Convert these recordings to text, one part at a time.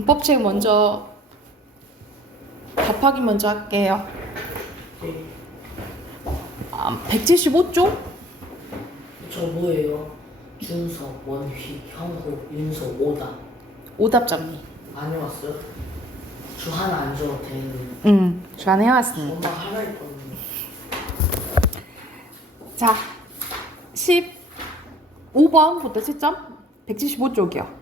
문법책 먼저 답하기 먼저 할게요. 175쪽? 저 뭐예요? 준서, 원휘, 형호, 윤서, 오다. 오답 정리. 안 해왔어요? 주 하나 안 줘도 되는. 주안 해왔습니다. 엄마 하나 했거든요. 자, 15번부터 채점 175쪽이요.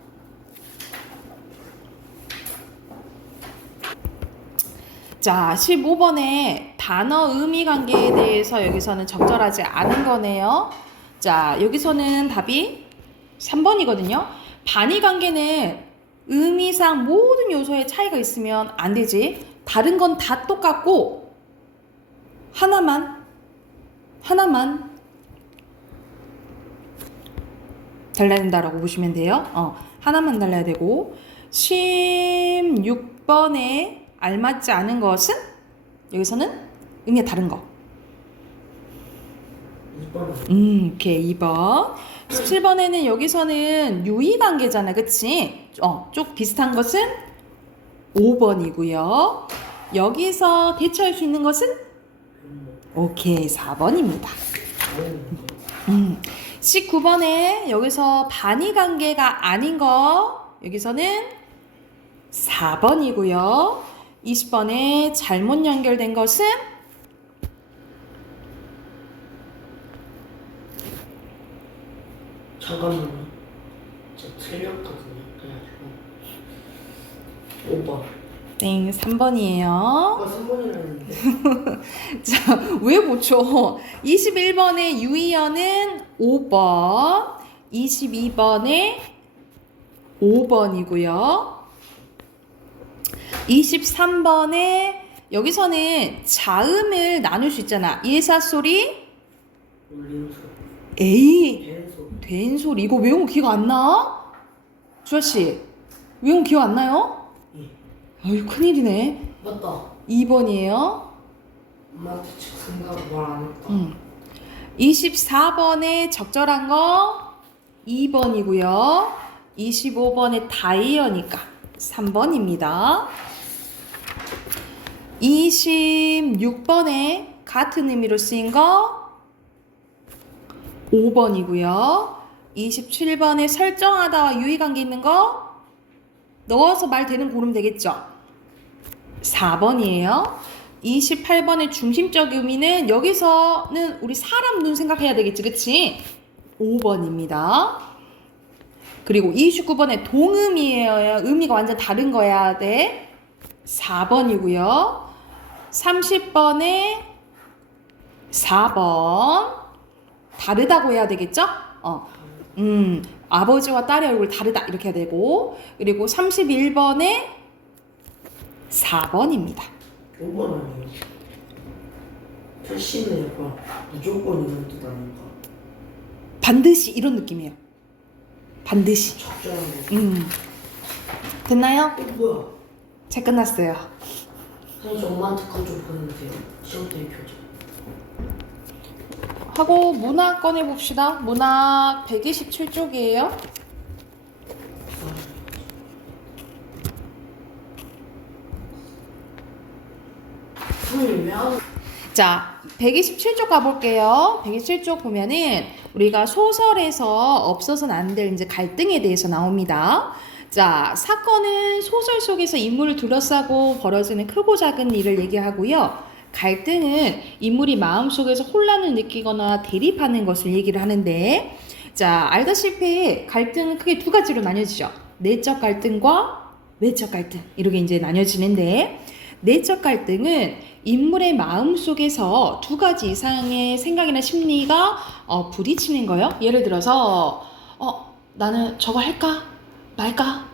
자, 15번에 단어 의미 관계에 대해서 여기서는 적절하지 않은 거네요. 자, 여기서는 답이 3번이거든요. 반의 관계는 의미상 모든 요소에 차이가 있으면 안 되지. 다른 건 다 똑같고 하나만 달라야 된다라고 보시면 돼요. 하나만 달라야 되고 16번에 알맞지 않은 것은 여기서는 의미가 다른 거. 2번. 오케이. 2번. 17번에는 여기서는 유의관계잖아. 그치? 쪽 비슷한 것은 5번이고요. 여기서 대처할 수 있는 것은? 오케이. 4번입니다. 19번에 여기서 반의 관계가 아닌 거. 여기서는 4번이고요. 20번에 잘못 연결된 것은? 잠깐만요. 저 틀렸거든요. 그래가지고 5번. 땡, 3번이에요. 3번이라 했는데. 자, 왜 고쳐? 21번의 유의어는 5번, 22번에 5번이고요. 23번에 여기서는 자음을 나눌 수 있잖아. 예사소리, 울림소. 에이, 벤소. 된 소리. 이거 외운 거 기억 안 나? 주아씨, 외운 거 기억 안 나요? 예. 아유, 큰일이네. 맞다. 2번이에요. 엄마한테 생각 말 안 했다. 24번에 적절한 거 2번이고요. 25번에 다이어니까 3번입니다. 26번에 같은 의미로 쓰인 거 5번이고요. 27번에 설정하다와 유의관계 있는 거 넣어서 말 되는 고르면 되겠죠. 4번이에요. 28번의 중심적 의미는 여기서는 우리 사람 눈 생각해야 되겠지, 그치? 5번입니다. 그리고 29번의 동의미예요. 의미가 완전 다른 거야 돼. 4번이고요. 30번에 4번 다르다고 해야 되겠죠? 아버지와 딸의 얼굴 다르다 이렇게 해야 되고, 그리고 31번에 4번입니다. 5번 아니에요? 필시는 약간 무조건 이런 뜻 아닌가? 반드시 이런 느낌이에요. 반드시. 적절한 거. 됐나요? 뭐야? 잘 끝났어요. 사실 엄마한테 그거 좀 보내주세요. 시험 때 교재. 하고 문학 꺼내봅시다. 문학 127쪽이에요. 선생님 왜 안... 자, 127쪽 가볼게요. 127쪽 보면은 우리가 소설에서 없어서는 안 될 이제 갈등에 대해서 나옵니다. 자, 사건은 소설 속에서 인물을 둘러싸고 벌어지는 크고 작은 일을 얘기하고요. 갈등은 인물이 마음속에서 혼란을 느끼거나 대립하는 것을 얘기를 하는데, 자, 알다시피 갈등은 크게 두 가지로 나뉘어지죠. 내적 갈등과 외적 갈등 이렇게 이제 나뉘어지는데, 내적 갈등은 인물의 마음 속에서 두 가지 이상의 생각이나 심리가 부딪히는 거예요. 예를 들어서 나는 저거 할까 말까,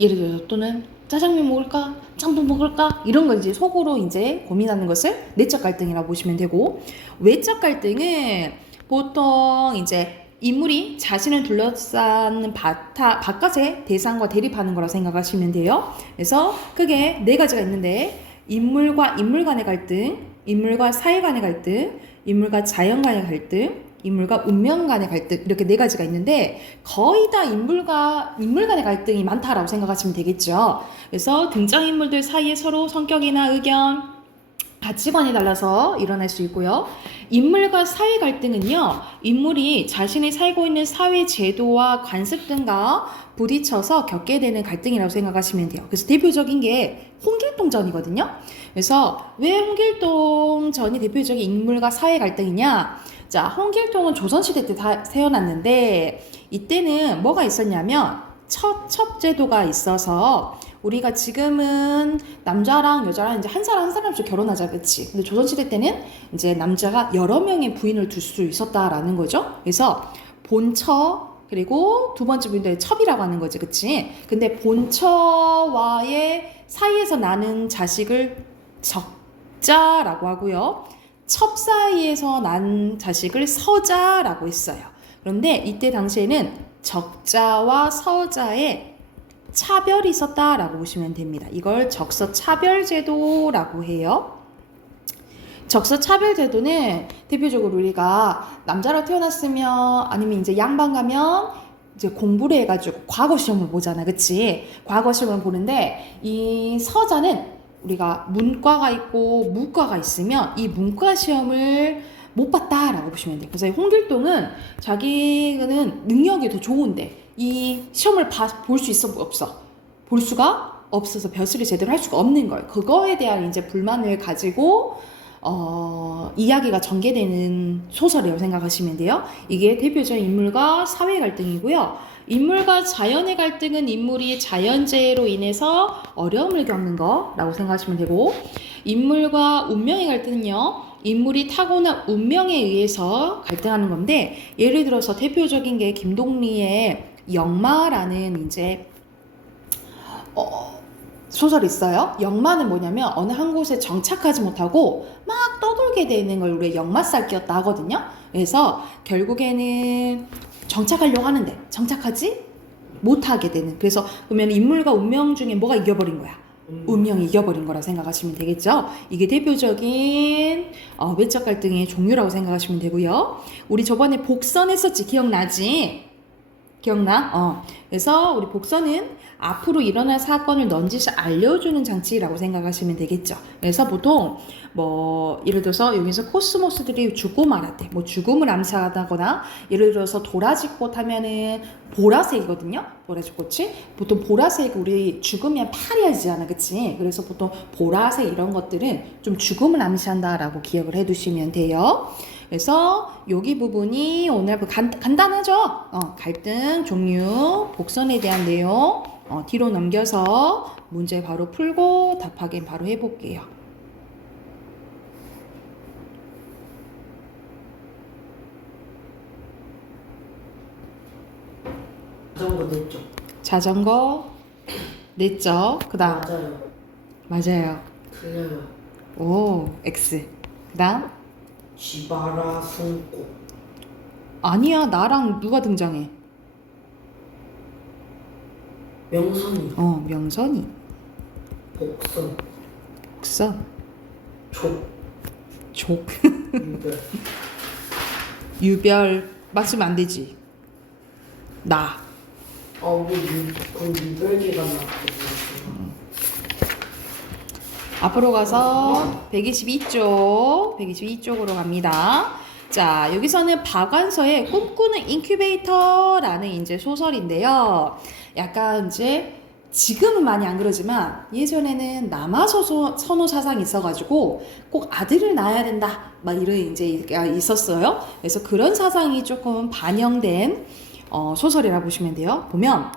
예를 들어서 또는 짜장면 먹을까 짬뽕 먹을까, 이런 거 이제 속으로 이제 고민하는 것을 내적 갈등이라고 보시면 되고, 외적 갈등은 보통 이제 인물이 자신을 둘러싸는 바깥의 대상과 대립하는 거라 생각하시면 돼요. 그래서 크게 네 가지가 있는데, 인물과 인물 간의 갈등, 인물과 사회 간의 갈등, 인물과 자연 간의 갈등, 인물과 운명 간의 갈등 이렇게 네 가지가 있는데 거의 다 인물 간의 갈등이 많다라고 생각하시면 되겠죠. 그래서 등장인물들 사이에 서로 성격이나 의견, 가치관이 달라서 일어날 수 있고요. 인물과 사회 갈등은요, 인물이 자신이 살고 있는 사회 제도와 관습 등과 부딪혀서 겪게 되는 갈등이라고 생각하시면 돼요. 그래서 대표적인 게 홍길동전이거든요. 그래서 왜 홍길동전이 대표적인 인물과 사회 갈등이냐? 자, 홍길동은 조선시대 때 다 태어났는데 이때는 뭐가 있었냐면 첩제도가 있어서 우리가 지금은 남자랑 여자랑 이제 한 사람씩 결혼하자, 그치? 근데 조선시대 때는 이제 남자가 여러 명의 부인을 둘 수 있었다라는 거죠. 그래서 본처, 그리고 두 번째 부인들의 첩이라고 하는 거지, 그치? 근데 본처와의 사이에서 나는 자식을 적자라고 하고요. 첩 사이에서 난 자식을 서자라고 했어요. 그런데 이때 당시에는 적자와 서자의 차별이 있었다라고 보시면 됩니다. 이걸 적서차별제도라고 해요. 적서차별제도는 대표적으로 우리가 남자로 태어났으면 아니면 이제 양반 가면 이제 공부를 해가지고 과거 시험을 보잖아, 그치? 과거 시험을 보는데 이 서자는 우리가 문과가 있고 무과가 있으면 이 문과 시험을 못 봤다라고 보시면 돼요. 그래서 홍길동은 자기는 능력이 더 좋은데 이 시험을 볼 수 있어 없어? 볼 수가 없어서 벼슬을 제대로 할 수가 없는 거예요. 그거에 대한 이제 불만을 가지고 이야기가 전개되는 소설이라고 생각하시면 돼요. 이게 대표적인 인물과 사회 갈등이고요. 인물과 자연의 갈등은 인물이 자연재해로 인해서 어려움을 겪는 거라고 생각하시면 되고, 인물과 운명의 갈등은요, 인물이 타고난 운명에 의해서 갈등하는 건데, 예를 들어서 대표적인 게 김동리의 역마라는 이제 소설이 있어요. 역마는 뭐냐면 어느 한 곳에 정착하지 못하고 막 떠돌게 되는 걸 우리가 역마살기였다 하거든요. 그래서 결국에는 정착하려고 하는데 정착하지 못하게 되는. 그래서 보면 인물과 운명 중에 뭐가 이겨버린 거야? 운명이 이겨버린 거라 생각하시면 되겠죠. 이게 대표적인 외적 갈등의 종류라고 생각하시면 되고요. 우리 저번에 복선 했었지, 기억나지? 기억나? 그래서 우리 복선은 앞으로 일어날 사건을 넌지시 알려주는 장치라고 생각하시면 되겠죠. 그래서 보통 뭐 예를 들어서 여기서 코스모스들이 죽고 말았대. 뭐 죽음을 암시하다거나, 예를 들어서 도라지꽃 하면은 보라색이거든요. 보라지꽃이 보통 보라색, 우리 죽으면 파리하지않아, 그치? 그래서 보통 보라색 이런 것들은 좀 죽음을 암시한다라고 기억을 해두시면 돼요. 그래서 여기 부분이 오늘 간단하죠? 갈등 종류, 복선에 대한 내용 뒤로 넘겨서 문제 바로 풀고 답 확인 바로 해볼게요. 자전거 냈죠? 자전거 냈죠? 그 다음 맞아요. 틀려요. 오, X. 그 다음 쥐바라 손꼽. 아니야, 나랑 누가 등장해? 명선이. 명선이. 복선. 복선. 족. 유별. 유별 맞으면 안 되지. 나. 우리 유별기가 나왔거든요. 앞으로 가서 122쪽으로 갑니다. 자, 여기서는 박완서의 꿈꾸는 인큐베이터라는 이제 소설인데요. 약간 이제 지금은 많이 안 그러지만 예전에는 남아선호 사상이 있어가지고 꼭 아들을 낳아야 된다, 막 이런 이제 있었어요. 그래서 그런 사상이 조금 반영된 소설이라고 보시면 돼요. 보면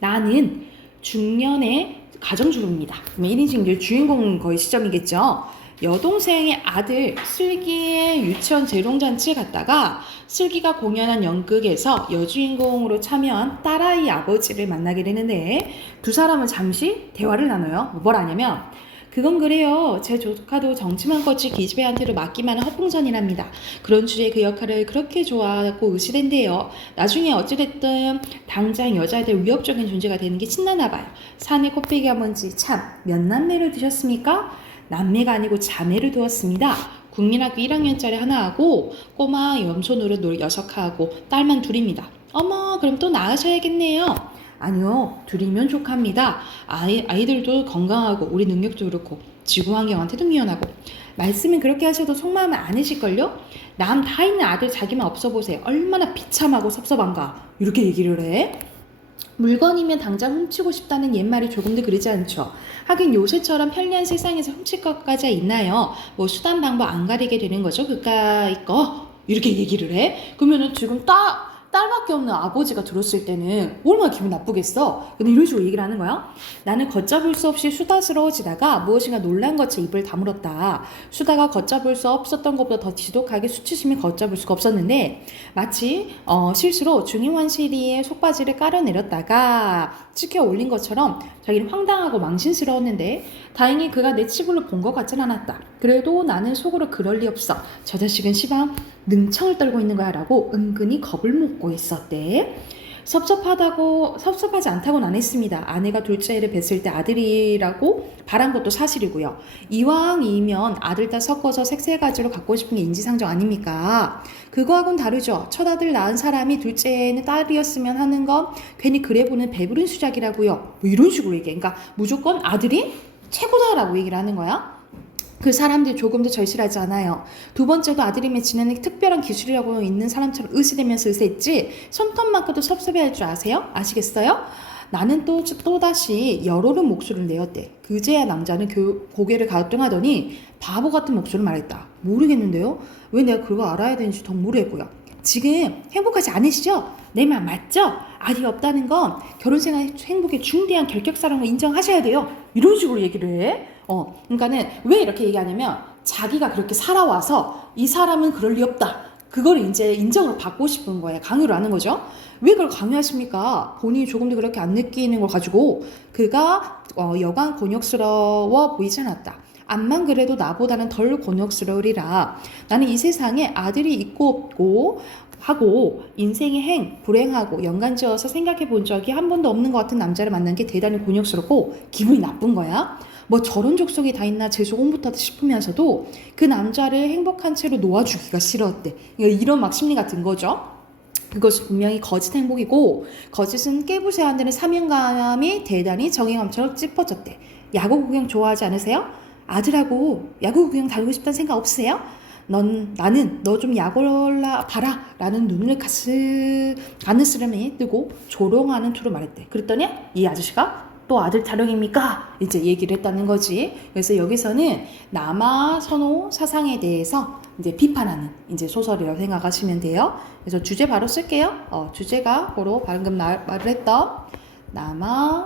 나는 중년의 가정주부입니다. 그러면 1인칭들 주인공은 거의 시점이겠죠. 여동생의 아들 슬기의 유치원 재롱잔치에 갔다가 슬기가 공연한 연극에서 여주인공으로 참여한 딸아이 아버지를 만나게 되는데 두 사람은 잠시 대화를 나눠요. 뭘 하냐면 그건 그래요. 제 조카도 정치만 껏지 기집애한테로 맡기만 한 헛풍선이랍니다. 그런 주제에 그 역할을 그렇게 좋아하고 의시된대요. 나중에 어찌됐든 당장 여자애들 위협적인 존재가 되는 게 신나나 봐요. 산에 코빼기 아버지 참 몇 남매를 두셨습니까? 남매가 아니고 자매를 두었습니다. 국민학교 1학년짜리 하나하고 꼬마 염소노릇 6하고 딸만 둘입니다. 어머, 그럼 또 낳으셔야겠네요. 아니요, 둘이면 족합니다. 아이들도 건강하고 우리 능력도 그렇고 지구 환경한테도 미안하고. 말씀은 그렇게 하셔도 속마음은 아니실걸요? 남 다 있는 아들 자기만 없어 보세요. 얼마나 비참하고 섭섭한가. 이렇게 얘기를 해. 물건이면 당장 훔치고 싶다는 옛말이 조금도 그러지 않죠. 하긴 요새처럼 편리한 세상에서 훔칠 것까지 있나요? 뭐 수단 방법 안 가리게 되는 거죠. 그까이 거. 이렇게 얘기를 해. 그러면은 지금 딸밖에 없는 아버지가 들었을 때는 얼마나 기분 나쁘겠어. 근데 이런 식으로 얘기를 하는 거야. 나는 걷잡을 수 없이 수다스러워지다가 무엇인가 놀란 것에 입을 다물었다. 수다가 걷잡을 수 없었던 것보다 더 지독하게 수치심이 걷잡을 수가 없었는데 마치 실수로 중이환시리에 속바지를 깔아내렸다가 찍혀 올린 것처럼 자기는 황당하고 망신스러웠는데 다행히 그가 내 치부를 본 것 같진 않았다. 그래도 나는 속으로 그럴 리 없어. 저 자식은 시방 능청을 떨고 있는 거야 라고 은근히 겁을 먹고 있었대. 섭섭하지 않다고는 안 했습니다. 아내가 둘째 애를 뵀을 때 아들이라고 바란 것도 사실이고요. 이왕이면 아들 딸 섞어서 색세가지로 갖고 싶은 게 인지상정 아닙니까? 그거하고는 다르죠. 첫 아들 낳은 사람이 둘째는 딸이었으면 하는 건 괜히 그래 보는 배부른 수작이라고요. 뭐 이런 식으로 얘기해. 그러니까 무조건 아들이 최고다라고 얘기를 하는 거야. 그 사람들이 조금도 절실하지 않아요. 두 번째도 아들이 맺히는 특별한 기술이라고 있는 사람처럼 의시되면서 의세했지 손톱만큼도 섭섭해할 줄 아세요? 아시겠어요? 나는 또다시 열오른 목소리를 내었대. 그제야 남자는 고개를 가뚱하더니 바보 같은 목소리를 말했다. 모르겠는데요? 왜 내가 그걸 알아야 되는지 더 모르겠고요. 지금 행복하지 않으시죠? 내 말 맞죠? 아들이 없다는 건 결혼 생활 행복의 중대한 결격사라는 걸 인정하셔야 돼요. 이런 식으로 얘기를 해. 그러니까는 왜 이렇게 얘기하냐면 자기가 그렇게 살아와서 이 사람은 그럴 리 없다. 그걸 이제 인정을 받고 싶은 거예요. 강요를 하는 거죠. 왜 그걸 강요하십니까? 본인이 조금도 그렇게 안 느끼는 걸 가지고 그가 여간 곤욕스러워 보이지 않았다. 암만 그래도 나보다는 덜 곤욕스러우리라. 나는 이 세상에 아들이 있고 없고 하고 인생의 불행하고 연관지어서 생각해 본 적이 한 번도 없는 것 같은 남자를 만난 게 대단히 곤욕스럽고 기분이 나쁜 거야. 뭐 저런 족속이 다 있나 재수공부터 싶으면서도 그 남자를 행복한 채로 놓아주기가 싫었대. 이런 막 심리 같은 거죠. 그것이 분명히 거짓 행복이고 거짓은 깨부숴야 한다는 사명감이 대단히 정의감처럼 짚어졌대. 야구 구경 좋아하지 않으세요? 아들하고 야구 구경 다니고 싶다는 생각 없으세요? 나는 너 좀 약올라 봐라 라는 눈을 가느스름히 뜨고 조롱하는 투로 말했대. 그랬더니 이 아저씨가 또 아들 타령입니까? 이제 얘기를 했다는 거지. 그래서 여기서는 남아 선호 사상에 대해서 이제 비판하는 이제 소설이라고 생각하시면 돼요. 그래서 주제 바로 쓸게요. 주제가 바로 방금 말을 했던 남아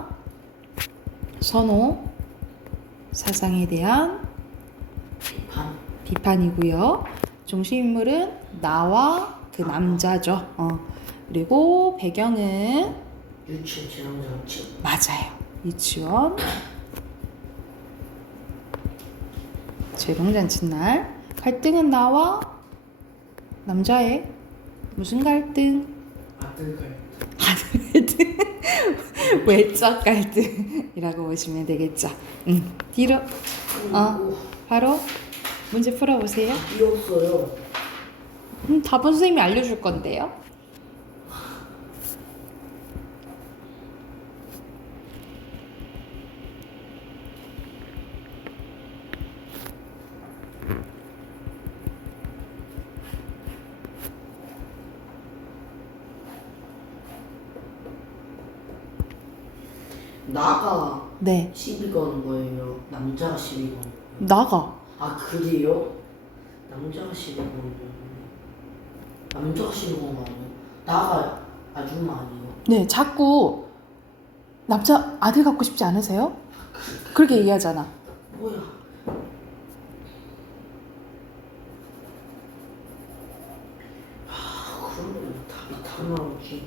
선호 사상에 대한 비판이고요. 중심인물은 나와 그 남자죠. 그리고 배경은 유치원 재롱잔치. 맞아요. 유치원 재롱잔치 날. 갈등은 나와 남자의 무슨 갈등? 아들 갈등. 아들 갈등. 외적 갈등이라고 보시면 되겠죠. 뒤로 바로 문제 풀어보세요. 이었어요. 답은 선생님이 알려줄 건데요. 나가 네. 시비 거는 거예요. 남자가 시비 거는 거예요. 나가. 아 그래요? 남자가 시비 거는 거예요. 남자가 시비 거는 거 아니에요? 나가 아줌마 아니에요? 네, 자꾸 남자 아들 갖고 싶지 않으세요? 그렇게 얘기하잖아. 뭐야? 그러면 답이 다 나오지.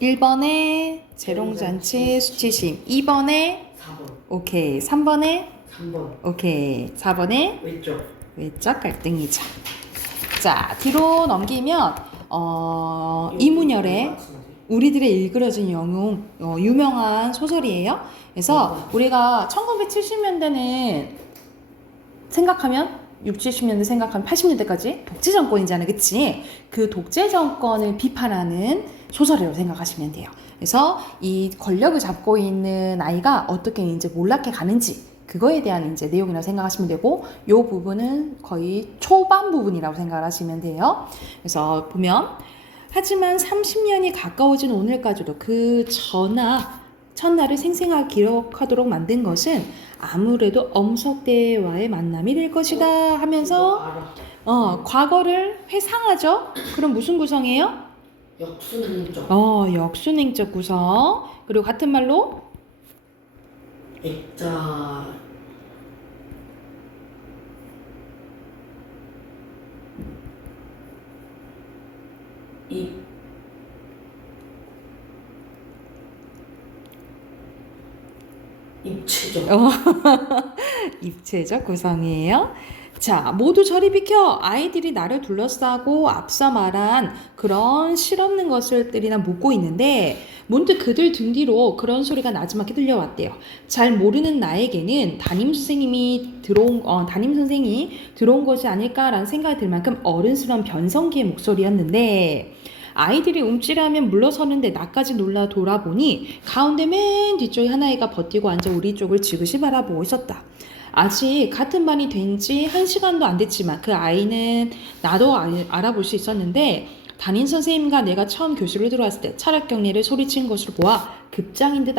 1번에 재롱잔치 수치심, 2번에 4번. 오케이, 3번에 3번. 오케이, 4번에 왼쪽. 외적 갈등이죠. 자, 뒤로 넘기면 이문열의 우리들의 일그러진 영웅, 유명한 소설이에요. 그래서 우리가 1970년대는 생각하면 60, 70년대 생각하면 80년대까지 독재 정권이잖아, 그치? 그 독재 정권을 비판하는 소설이라고 생각하시면 돼요. 그래서 이 권력을 잡고 있는 아이가 어떻게 이제 몰락해 가는지 그거에 대한 이제 내용이라고 생각하시면 되고, 요 부분은 거의 초반 부분이라고 생각하시면 돼요. 그래서 보면 하지만 30년이 가까워진 오늘까지도 그 첫날을 생생하게 기록하도록 만든 것은 아무래도 엄석대와의 만남이 될 것이다 하면서 알아. 과거를 회상하죠. 그럼 무슨 구성이에요? 역순행적. 역순행적 구성. 그리고 같은 말로 액자. 입체적. 입체적 구성이에요. 자, 모두 저리 비켜. 아이들이 나를 둘러싸고 앞서 말한 그런 실없는 것들이나 묻고 있는데 문득 그들 등 뒤로 그런 소리가 나지막히 들려왔대요. 잘 모르는 나에게는 담임 선생이 들어온 것이 아닐까라는 생각이 들 만큼 어른스러운 변성기의 목소리였는데, 아이들이 움찔하면 물러서는데 나까지 놀라 돌아보니 가운데 맨 뒤쪽에 하나이가 버티고 앉아 우리 쪽을 지그시 바라보고 있었다. 아직 같은 반이 된 지 1시간도 안 됐지만 그 아이는 나도 알아볼 수 있었는데, 담임 선생님과 내가 처음 교실로 들어왔을 때 차렷 경례를 소리친 것으로 보아 급장인 듯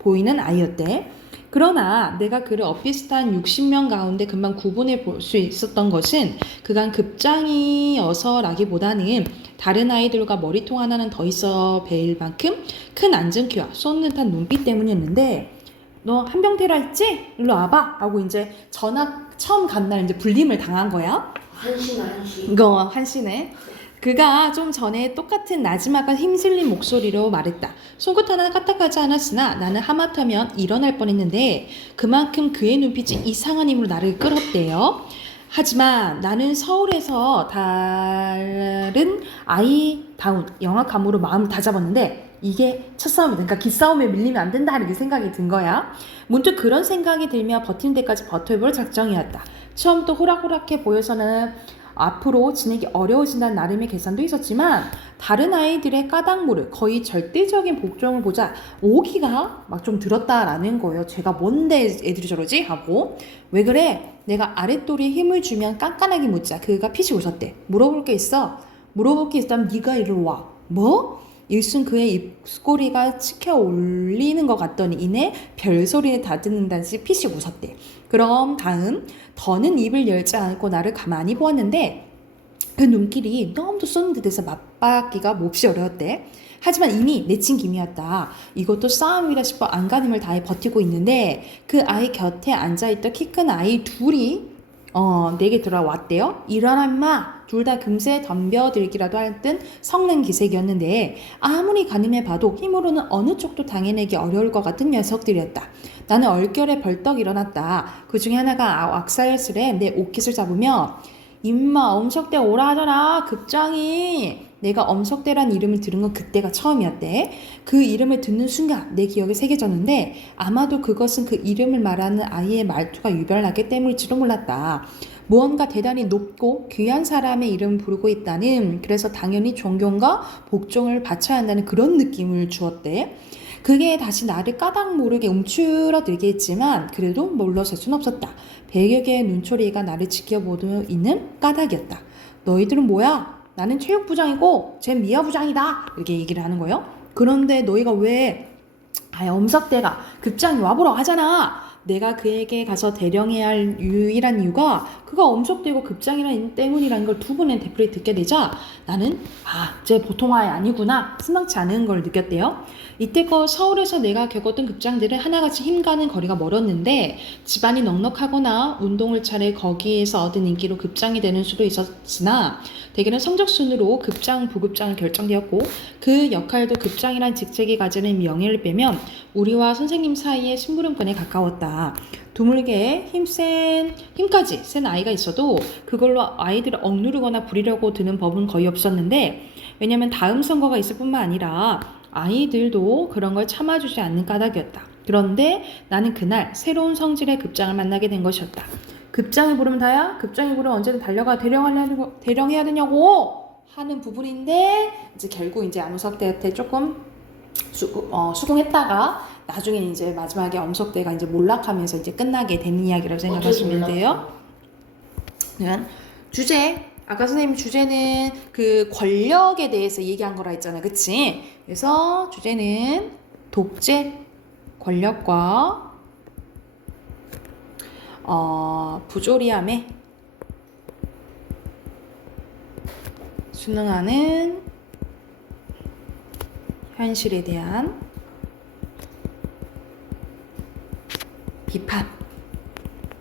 보이는 아이였대. 그러나 내가 그를 엇비슷한 60명 가운데 금방 구분해 볼 수 있었던 것은 그간 급장이어서라기보다는 다른 아이들과 머리통 하나는 더 있어 배일 만큼 큰 앉은 키와 쏟는 듯한 눈빛 때문이었는데, 너 한병태라 했지? 일로 와봐 하고 이제 전학 처음 간 날 이제 불림을 당한 거야. 한시. 이거 한시네. 그가 좀 전에 똑같은 나지막한 힘쓸린 목소리로 말했다. 속옷 하나 까딱하지 않았으나 나는 하마터면 일어날 뻔했는데 그만큼 그의 눈빛이 이상한 힘으로 나를 끌었대요. 하지만 나는 서울에서 다른 아이다운 영악함으로 마음을 다잡았는데 이게 첫 싸움이다. 그러니까 기싸움에 밀리면 안 된다 이렇게 생각이 든 거야. 문득 그런 생각이 들며 버티는 데까지 버텨볼 작정이었다. 처음부터 호락호락해 보여서는 앞으로 지내기 어려워진다는 나름의 계산도 있었지만 다른 아이들의 까닭모를 거의 절대적인 복종을 보자 오기가 막 좀 들었다라는 거예요. 제가 뭔데 애들이 저러지? 하고. 왜 그래? 내가 아랫도리에 힘을 주면 깐깐하게 묻자. 그가 피식 웃었대. 물어볼 게 있어? 물어볼 게 있다면 네가 이리로 와. 뭐? 일순 그의 입꼬리가 치켜 올리는 것 같더니 이내 별소리를 다듬는다시 피식 웃었대. 그럼 다음 더는 입을 열지 않고 나를 가만히 보았는데 그 눈길이 너무도 쏘는 듯해서 맞받기가 몹시 어려웠대. 하지만 이미 내친 김이었다. 이것도 싸움이라 싶어 안간힘을 다해 버티고 있는데 그 아이 곁에 앉아있던 키 큰 아이 둘이 내게 들어왔대요. 일어나 임마. 둘 다 금세 덤벼들기라도 할 듯 성난 기색이었는데 아무리 가늠해 봐도 힘으로는 어느 쪽도 당해내기 어려울 것 같은 녀석들이었다. 나는 얼결에 벌떡 일어났다. 그 중에 하나가 왁살스레 내 옷깃을 잡으며 임마 엄석대 오라 하잖아 급장이. 내가 엄석대란 이름을 들은 건 그때가 처음이었대. 그 이름을 듣는 순간 내 기억에 새겨졌는데 아마도 그것은 그 이름을 말하는 아이의 말투가 유별나기 때문일지도 몰랐다. 무언가 대단히 높고 귀한 사람의 이름을 부르고 있다는, 그래서 당연히 존경과 복종을 바쳐야 한다는 그런 느낌을 주었대. 그게 다시 나를 까닭 모르게 움츠러들게 했지만 그래도 물러설 순 없었다. 100여 개의 눈초리가 나를 지켜보고 있는 까닭이었다. 너희들은 뭐야? 나는 체육부장이고 쟨 미화부장이다. 이렇게 얘기를 하는 거예요. 그런데 너희가 왜 엄석대가 급장이 와보러 하잖아. 내가 그에게 가서 대령해야 할 유일한 이유가 그가 엄석대고 급장이라는 때문이라는 걸 두 번의 되풀이 듣게 되자 나는 쟤 보통 아이 아니구나 심상치 않은 걸 느꼈대요. 이때껏 서울에서 내가 겪었던 급장들은 하나같이 힘가는 거리가 멀었는데 집안이 넉넉하거나 운동을 차례 거기에서 얻은 인기로 급장이 되는 수도 있었으나 대개는 성적순으로 급장, 부급장을 결정되었고 그 역할도 급장이란 직책이 가지는 명예를 빼면 우리와 선생님 사이의 심부름꾼에 가까웠다. 드물게 힘까지 센 아이가 있어도 그걸로 아이들을 억누르거나 부리려고 드는 법은 거의 없었는데 왜냐면 다음 선거가 있을 뿐만 아니라 아이들도 그런 걸 참아주지 않는 까닭이었다. 그런데 나는 그날 새로운 성질의 급장을 만나게 된 것이었다. 급장이 부르면 다야? 급장이 부르면 언제든 달려가 대령해야 되냐고 하는 부분인데 이제 결국 이제 안우석대한테 조금 수긍했다가 나중에 이제 마지막에 엄석대가 이제 몰락하면서 이제 끝나게 되는 이야기라고 생각하시면 돼요. 그러면 주제 아까 선생님 주제는 그 권력에 대해서 얘기한 거라 했잖아, 그치? 그래서 주제는 독재 권력과 부조리함에 순응하는 현실에 대한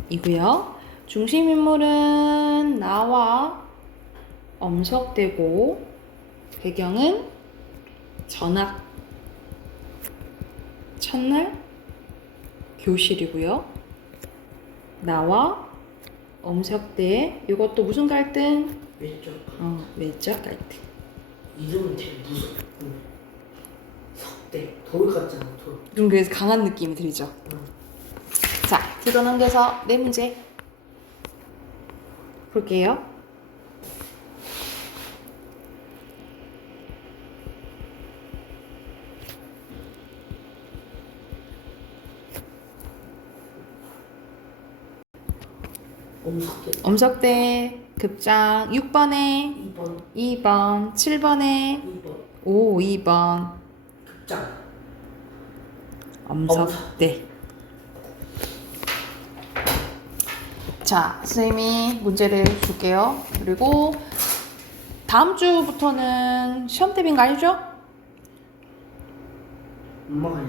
비판이고요. 중심 인물은 나와 엄석대고 배경은 전학 첫날 교실이고요. 나와 엄석대 이것도 무슨 갈등? 외적. 외적 갈등. 이름은 되게 무섭고 석대 돌 같잖아 돌. 좀 그래서 강한 느낌이 들죠. 자, 뒤로 넘겨서 네 문제 볼게요. 엄석대 급장 6번에 2번 7번에 2번 급장 엄석대. 자, 선생님이 문제를 줄게요. 그리고 다음 주부터는 시험 대비인 거 알죠? 엄마가